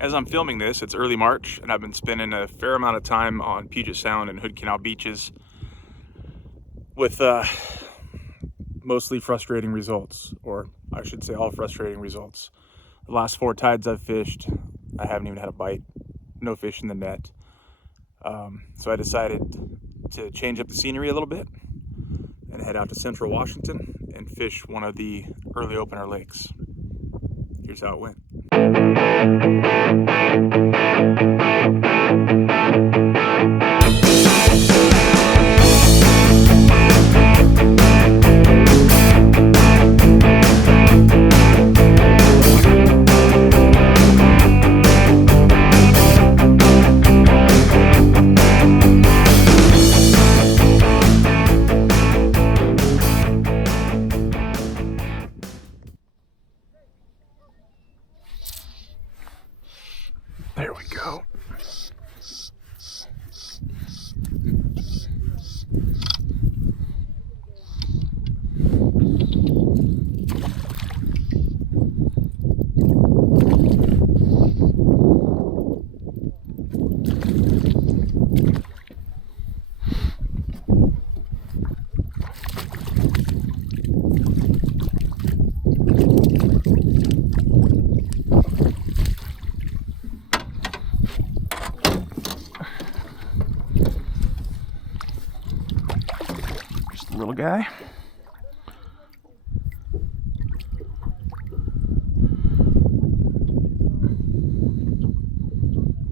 As I'm filming this, it's early March, and I've been spending a fair amount of time on Puget Sound and Hood Canal beaches with mostly frustrating results, or I should say all frustrating results. The last 4 tides I've fished, I haven't even had a bite, no fish in the net. So I decided to change up the scenery a little bit and head out to Central Washington and fish one of the early opener lakes. Here's how it went. There we go. Just a little guy.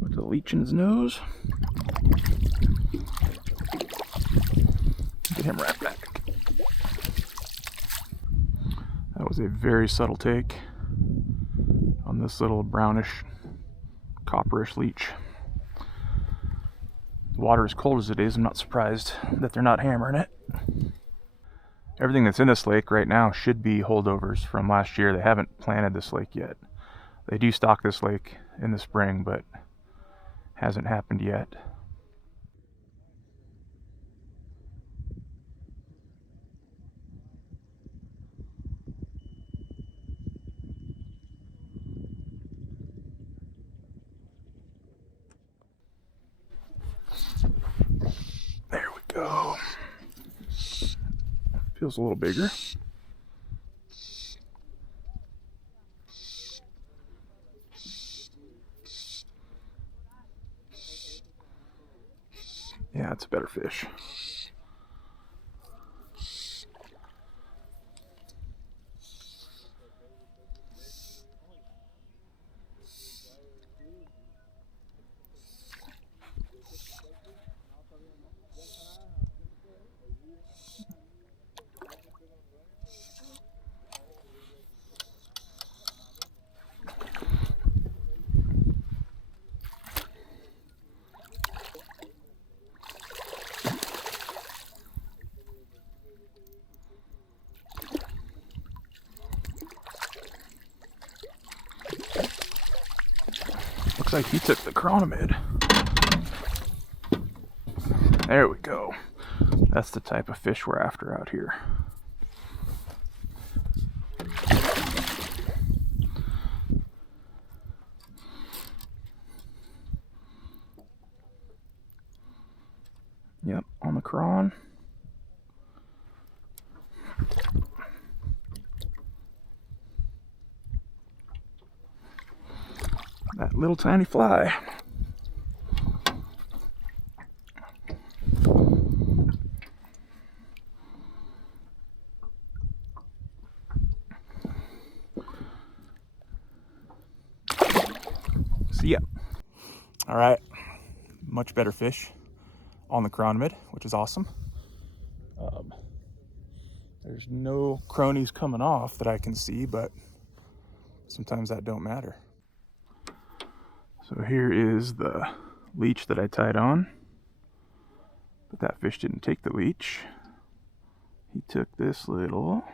With a leech in his nose. Get him right back. That was a very subtle take on this little brownish, copperish leech. The water as cold as it is, I'm not surprised that they're not hammering it. Everything that's in this lake right now should be holdovers from last year. They haven't planted this lake yet. They do stock this lake in the spring, but hasn't happened yet. There we go. Feels a little bigger. Yeah, it's a better fish. Looks like he took the Chironomid. There we go. That's the type of fish we're after out here. Yep, on the cron. That little tiny fly. See ya. All right, much better fish on the Chironomid, which is awesome. There's no cronies coming off that I can see, but sometimes that don't matter. So here is the leech that I tied on, but that fish didn't take the leech. He took this little,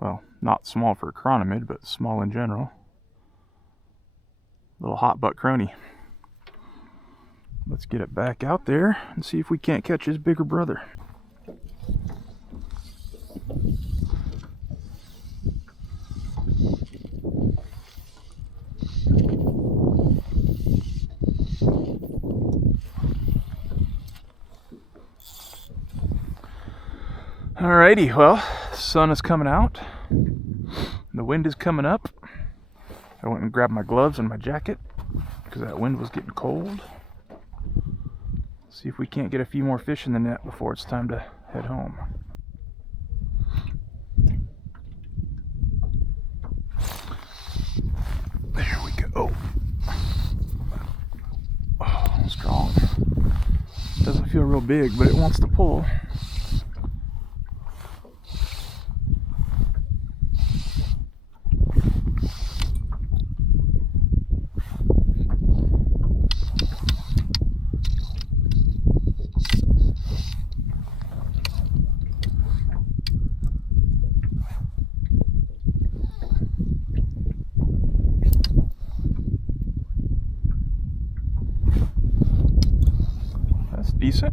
well, not small for a Chironomid, but small in general, little hot butt crony. Let's get it back out there and see if we can't catch his bigger brother. Alrighty, well, the sun is coming out. The wind is coming up. I went and grabbed my gloves and my jacket because that wind was getting cold. See if we can't get a few more fish in the net before it's time to head home. There we go. Oh, strong. Doesn't feel real big, but it wants to pull. That's decent.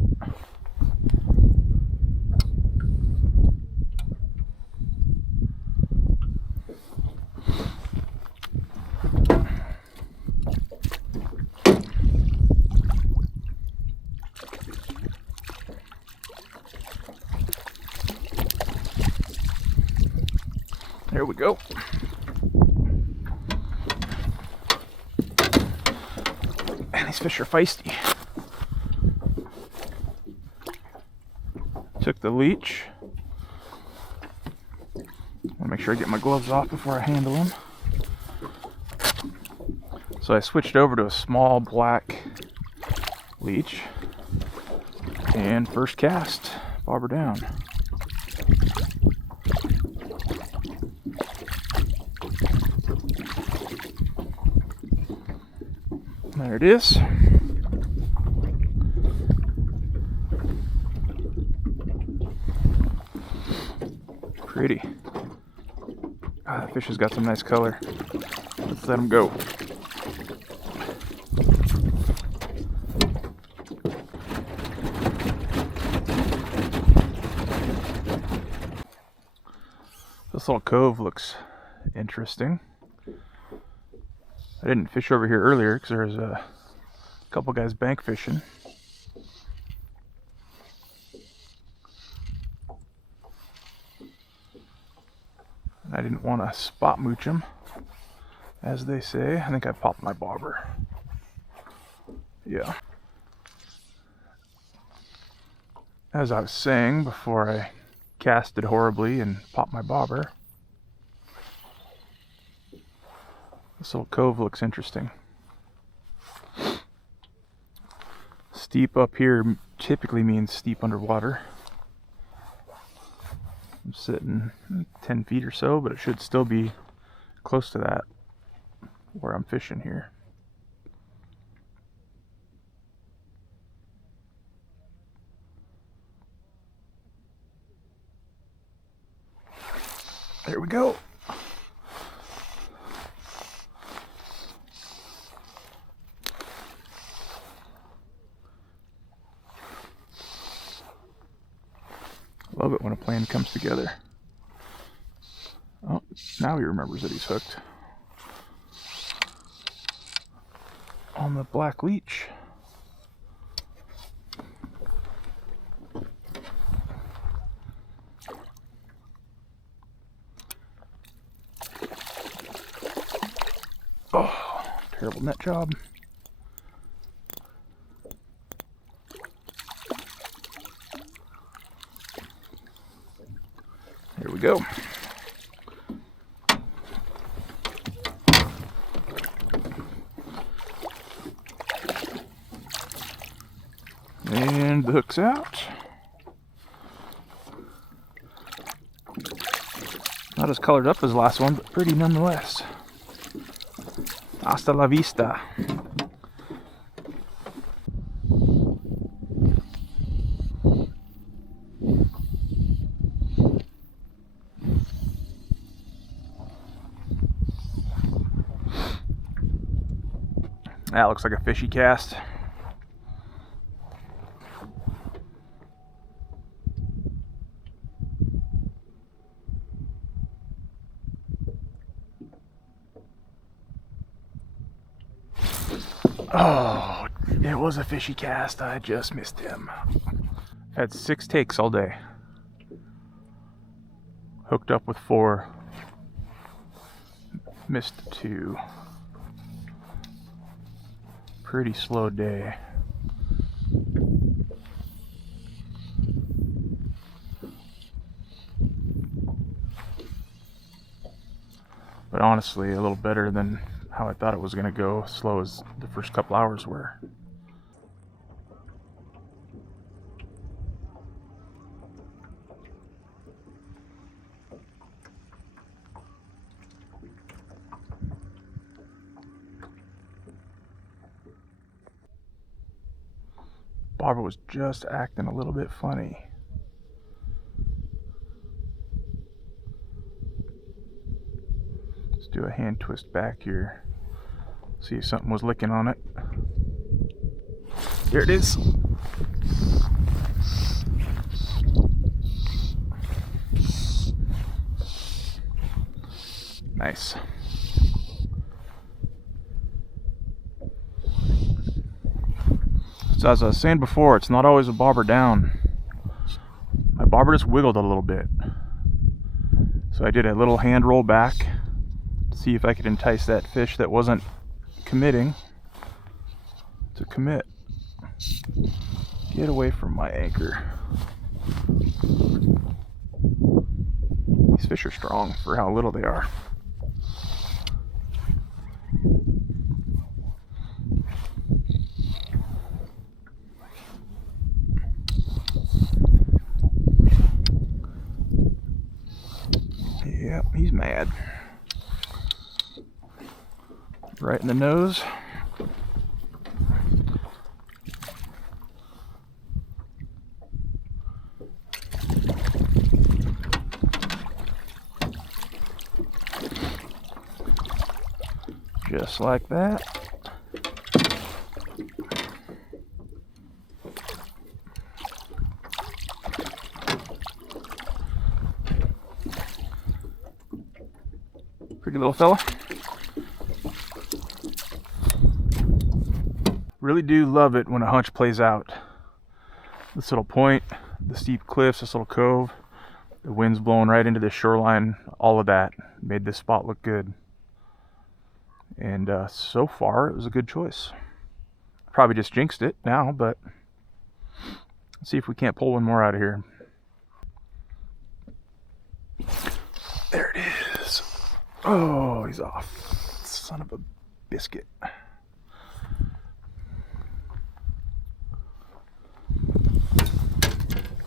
There we go. And these fish are feisty. Took the leech. I'll make sure I get my gloves off before I handle them. So I switched over to a small black leech. And first cast, bobber down. There it is. Pretty. Ah, that fish has got some nice color. Let's let him go. This little cove looks interesting. I didn't fish over here earlier because there was a couple guys bank fishing. I didn't want to spot mooch them, as they say. I think I popped my bobber. Yeah. As I was saying before I casted horribly and popped my bobber, this little cove looks interesting. Steep up here typically means steep underwater. I'm sitting 10 feet or so, but it should still be close to that where I'm fishing here. There we go. Love it when a plan comes together. Oh, now he remembers that he's hooked on the black leech. Oh, terrible net job. Here we go. And the hook's out. Not as colored up as the last one, but pretty nonetheless. Hasta la vista. That looks like a fishy cast. Oh, it was a fishy cast. I just missed him. Had 6 takes all day. Hooked up with 4. Missed 2. Pretty slow day. But honestly, a little better than how I thought it was going to go, slow as the first couple hours were. Bobber was just acting a little bit funny. Let's do a hand twist back here. See if something was licking on it. Here it is. Nice. So as I was saying before, it's not always a bobber down. My bobber just wiggled a little bit. So I did a little hand roll back to see if I could entice that fish that wasn't committing to commit. Get away from my anchor. These fish are strong for how little they are. Yep, he's mad. Right in the nose. Just like that. Pretty little fella. Really do love it when a hunch plays out. This little point, the steep cliffs, this little cove, the wind's blowing right into the shoreline, all of that made this spot look good. And so far, it was a good choice. Probably just jinxed it now, but let's see if we can't pull one more out of here. There it is. Oh, he's off. Son of a biscuit.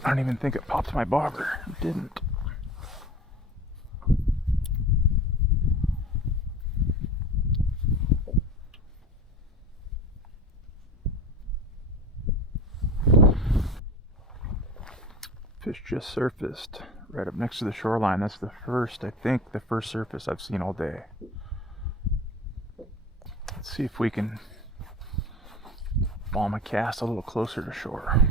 I don't even think it popped my bobber. It didn't. Fish just surfaced right up next to the shoreline. That's the first, I think, the first surface I've seen all day. Let's see if we can bomb a cast a little closer to shore.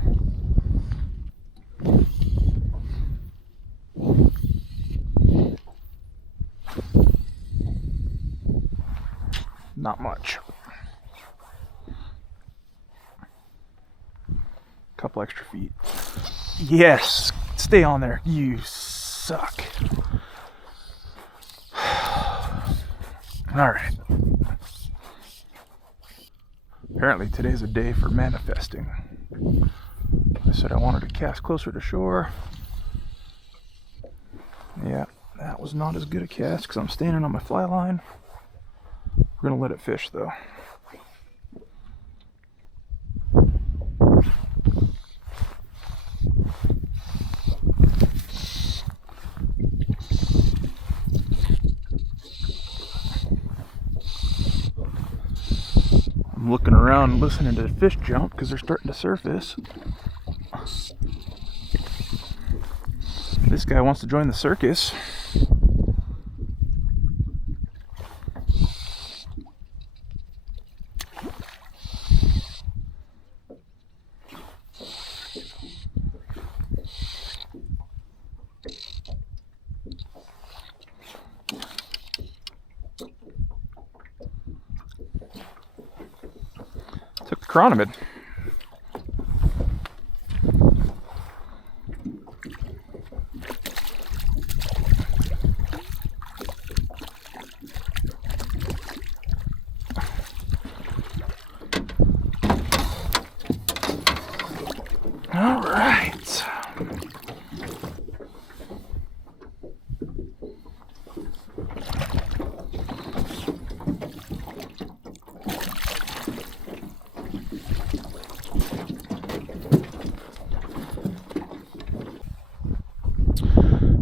Not much. Couple extra feet. Yes! Stay on there. You suck. Alright. Apparently today's a day for manifesting. I said I wanted to cast closer to shore. Yeah, that was not as good a cast because I'm standing on my fly line. We're going to let it fish though. I'm looking around listening to the fish jump because they're starting to surface. This guy wants to join the circus. Took the chironomid.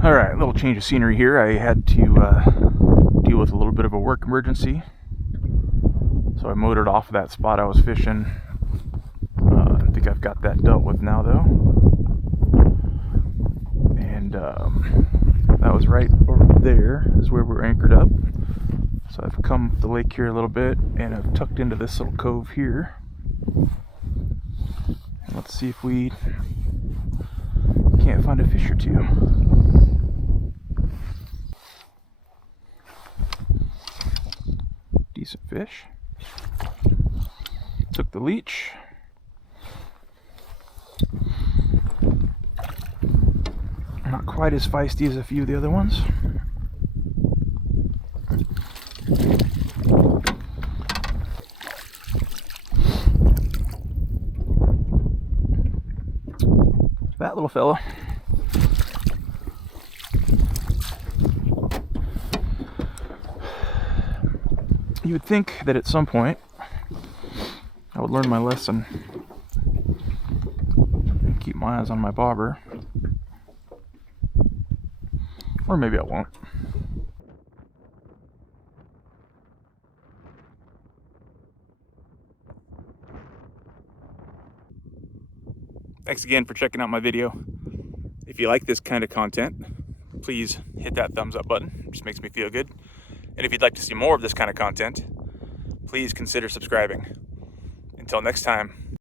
All right, little change of scenery here. I had to deal with a little bit of a work emergency, so I motored off of that spot I was fishing. I think I've got that dealt with now, though. And that was right over there is where we're anchored up. So I've come up the lake here a little bit, and I've tucked into this little cove here. And let's see if we can't find a fish or two. Decent fish. Took the leech. Not quite as feisty as a few of the other ones. That little fella. You would think that at some point I would learn my lesson and keep my eyes on my bobber. Or maybe I won't. Thanks again for checking out my video. If you like this kind of content, please hit that thumbs up button. It just makes me feel good. And if you'd like to see more of this kind of content, please consider subscribing. Until next time.